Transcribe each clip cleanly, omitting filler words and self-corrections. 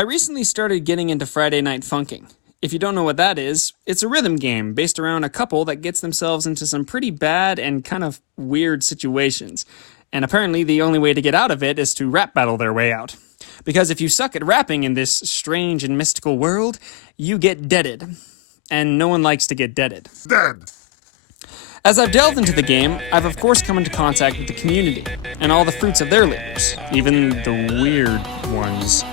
I recently started getting into Friday Night Funkin. If you don't know what that is, it's a rhythm game based around a couple that gets themselves into some pretty bad and kind of weird situations. And apparently the only way to get out of it is to rap battle their way out. Because if you suck at rapping in this strange and mystical world, you get deaded. And no one likes to get deaded. Dead. As I've delved into the game, I've of course come into contact with the community, and all the fruits of their labors, even the weird ones.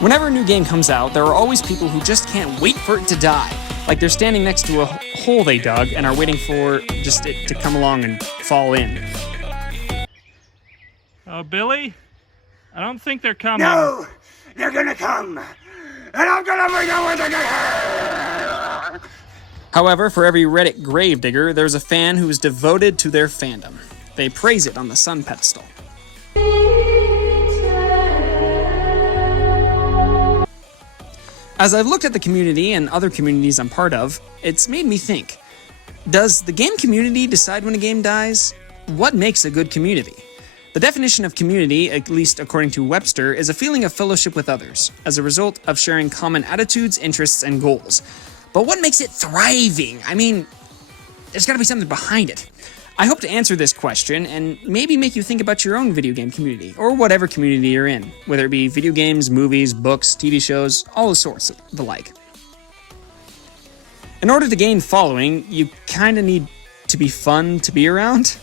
Whenever a new game comes out, there are always people who just can't wait for it to die. Like they're standing next to a hole they dug and are waiting for just it to come along and fall in. Oh, Billy? I don't think they're coming. No! They're gonna come! And I'm gonna make it with the However, for every Reddit gravedigger, there's a fan who is devoted to their fandom. They praise it on the sun pedestal. As I've looked at the community and other communities I'm part of, it's made me think, does the game community decide when a game dies? What makes a good community? The definition of community, at least according to Webster, is a feeling of fellowship with others, as a result of sharing common attitudes, interests, and goals. But what makes it thriving? I mean, there's gotta be something behind it. I hope to answer this question and maybe make you think about your own video game community, or whatever community you're in, whether it be video games, movies, books, TV shows, all the sorts of the like. In order to gain following, you kinda need to be fun to be around.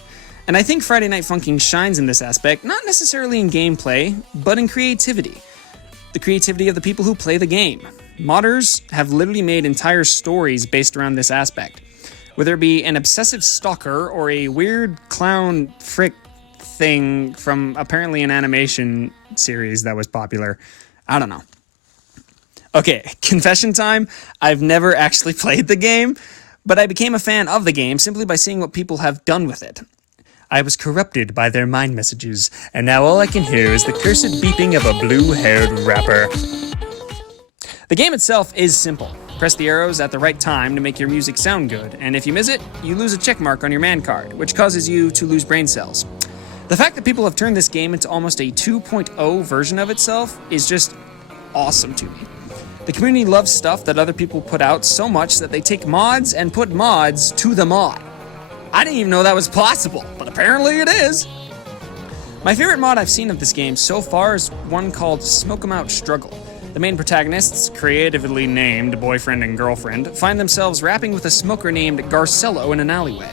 And I think Friday Night Funkin' shines in this aspect, not necessarily in gameplay, but in creativity. The creativity of the people who play the game. Modders have literally made entire stories based around this aspect. Whether it be an obsessive stalker or a weird clown frick thing from apparently an animation series that was popular. I don't know. Okay, confession time. I've never actually played the game, but I became a fan of the game simply by seeing what people have done with it. I was corrupted by their mind messages, and now all I can hear is the cursed beeping of a blue-haired rapper. The game itself is simple. Press the arrows at the right time to make your music sound good, and if you miss it, you lose a checkmark on your man card, which causes you to lose brain cells. The fact that people have turned this game into almost a 2.0 version of itself is just awesome to me. The community loves stuff that other people put out so much that they take mods and put mods to the mod. I didn't even know that was possible, but apparently it is. My favorite mod I've seen of this game so far is one called Smoke 'em Out Struggle. The main protagonists, creatively named boyfriend and girlfriend, find themselves rapping with a smoker named Garcello in an alleyway.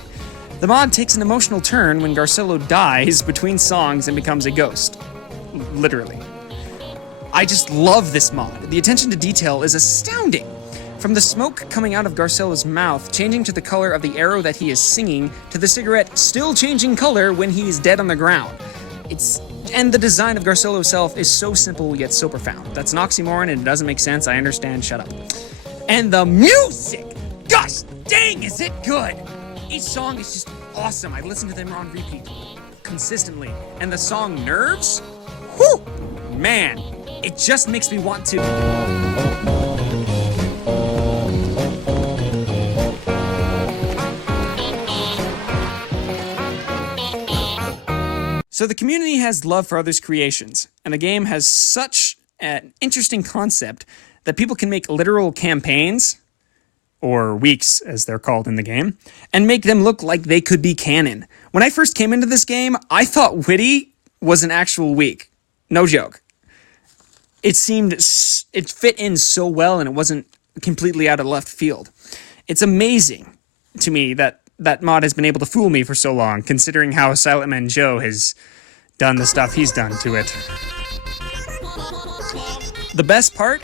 The mod takes an emotional turn when Garcello dies between songs and becomes a ghost. Literally. I just love this mod. The attention to detail is astounding. From the smoke coming out of Garcello's mouth, changing to the color of the arrow that he is singing, to the cigarette still changing color when he is dead on the ground. And the design of Garcello himself is so simple yet so profound. That's an oxymoron and it doesn't make sense, I understand, shut up. And the music! Gosh dang, is it good! Each song is just awesome. I listen to them on repeat consistently. And the song Nerves? Whew! Man, it just makes me want to... So the community has love for others' creations, and the game has such an interesting concept that people can make literal campaigns, or weeks as they're called in the game, and make them look like they could be canon. When I first came into this game, I thought Witty was an actual week. No joke. It fit in so well and it wasn't completely out of left field. It's amazing to me that mod has been able to fool me for so long, considering how Silent Man Joe has done the stuff he's done to it. The best part?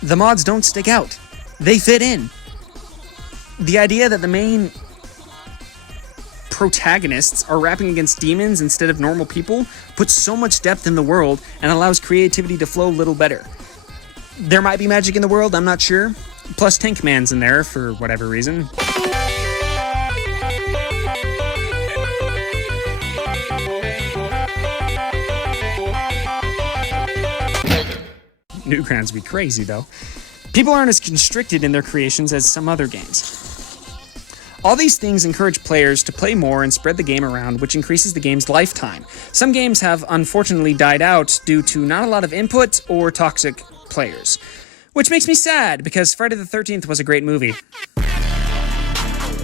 The mods don't stick out. They fit in. The idea that the main protagonists are rapping against demons instead of normal people puts so much depth in the world and allows creativity to flow a little better. There might be magic in the world, I'm not sure. Plus Tank Man's in there for whatever reason. Newgrounds be crazy, though. People aren't as constricted in their creations as some other games. All these things encourage players to play more and spread the game around, which increases the game's lifetime. Some games have unfortunately died out due to not a lot of input or toxic players. Which makes me sad, because Friday the 13th was a great movie.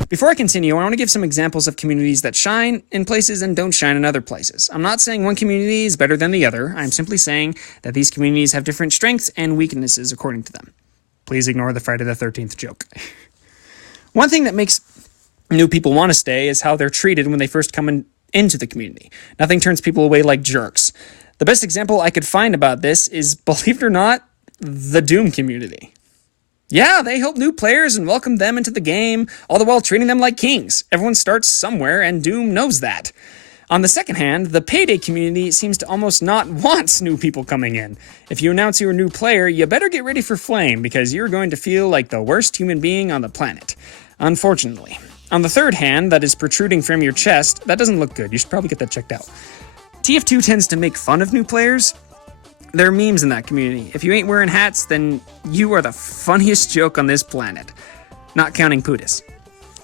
Before I continue, I want to give some examples of communities that shine in places and don't shine in other places. I'm not saying one community is better than the other. I'm simply saying that these communities have different strengths and weaknesses according to them. Please ignore the Friday the 13th joke. One thing that makes new people want to stay is how they're treated when they first come into the community. Nothing turns people away like jerks. The best example I could find about this is, believe it or not, the Doom community. Yeah, they help new players and welcome them into the game, all the while treating them like kings. Everyone starts somewhere, and Doom knows that. On the second hand, the Payday community seems to almost not want new people coming in. If you announce you're a new player, you better get ready for flame, because you're going to feel like the worst human being on the planet. Unfortunately. On the third hand, that is protruding from your chest, that doesn't look good. You should probably get that checked out. TF2 tends to make fun of new players. There are memes in that community. If you ain't wearing hats, then you are the funniest joke on this planet. Not counting Putis.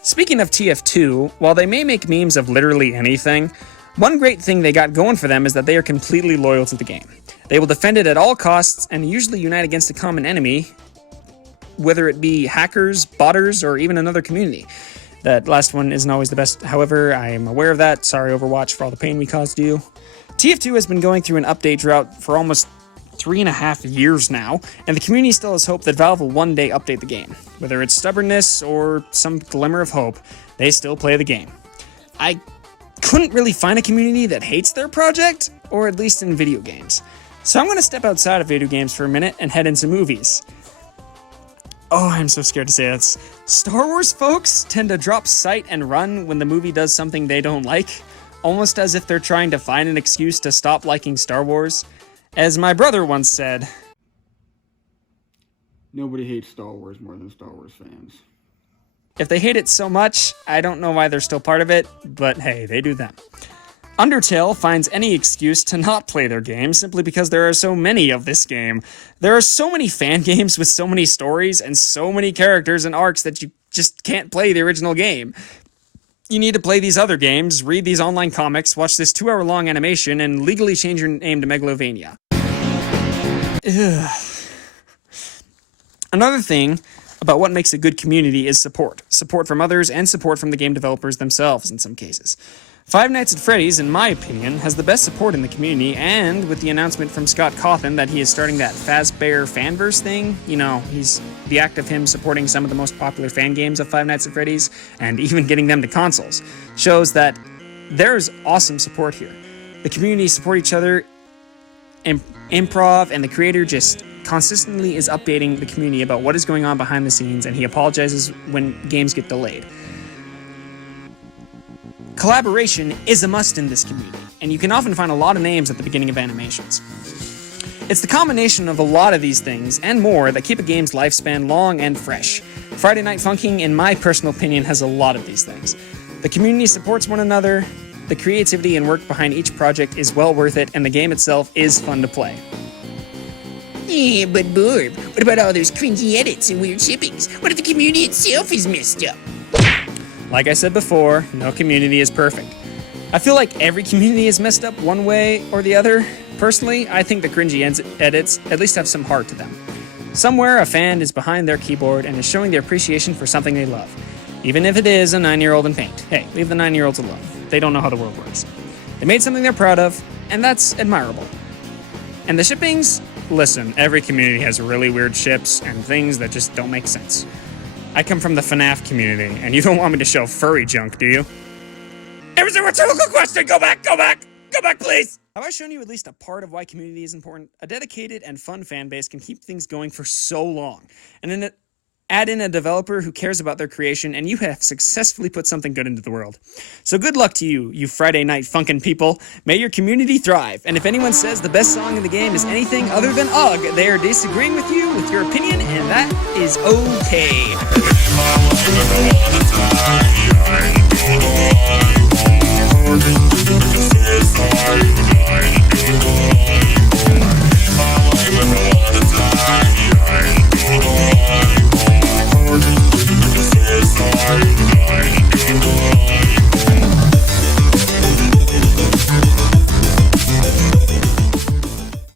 Speaking of TF2, while they may make memes of literally anything, one great thing they got going for them is that they are completely loyal to the game. They will defend it at all costs and usually unite against a common enemy, whether it be hackers, botters, or even another community. That last one isn't always the best, however, I am aware of that. Sorry, Overwatch, for all the pain we caused you. TF2 has been going through an update drought for almost 3.5 years now, and the community still has hope that Valve will one day update the game. Whether it's stubbornness or some glimmer of hope, they still play the game. I couldn't really find a community that hates their project, or at least in video games. So I'm going to step outside of video games for a minute and head into movies. Oh, I'm so scared to say this. Star Wars folks tend to drop sight and run when the movie does something they don't like, almost as if they're trying to find an excuse to stop liking Star Wars. As my brother once said, Nobody hates Star Wars more than Star Wars fans. if they hate it so much, I don't know why they're still part of it, but hey, they do them. Undertale finds any excuse to not play their game simply because there are so many of this game. There are so many fan games with so many stories and so many characters and arcs that you just can't play the original game. You need to play these other games, read these online comics, watch this 2-hour-long animation, and legally change your name to Megalovania. Ugh. Another thing about what makes a good community is support. Support from others and support from the game developers themselves in some cases. Five Nights at Freddy's, in my opinion, has the best support in the community, and with the announcement from Scott Cawthon that he is starting that Fazbear Fanverse thing, you know, he's the act of him supporting some of the most popular fan games of Five Nights at Freddy's, and even getting them to consoles, shows that there's awesome support here. The community support each other, improv, and the creator just consistently is updating the community about what is going on behind the scenes, and he apologizes when games get delayed. Collaboration is a must in this community, and you can often find a lot of names at the beginning of animations. It's the combination of a lot of these things and more that keep a game's lifespan long and fresh. Friday Night Funkin', in my personal opinion, has a lot of these things. The community supports one another, the creativity and work behind each project is well worth it, and the game itself is fun to play. Yeah, but Barb, what about all those cringy edits and weird shippings? What if the community itself is messed up? Like I said before, no community is perfect. I feel like every community is messed up one way or the other. Personally, I think the cringy edits at least have some heart to them. Somewhere a fan is behind their keyboard and is showing their appreciation for something they love. Even if it is a 9-year-old in paint. Hey, leave the 9-year-olds alone. They don't know how the world works. They made something they're proud of, and that's admirable. And the shippings? Listen, every community has really weird ships and things that just don't make sense. I come from the FNF community, and you don't want me to show furry junk, do you? Emerson, what's your local question? Go back, please! Have I shown you at least a part of why community is important? A dedicated and fun fan base can keep things going for so long. And then add in a developer who cares about their creation, and you have successfully put something good into the world. So good luck to you, you Friday Night Funkin' people. May your community thrive. And if anyone says the best song in the game is anything other than UGG, they are disagreeing with you with your opinion, and that is okay.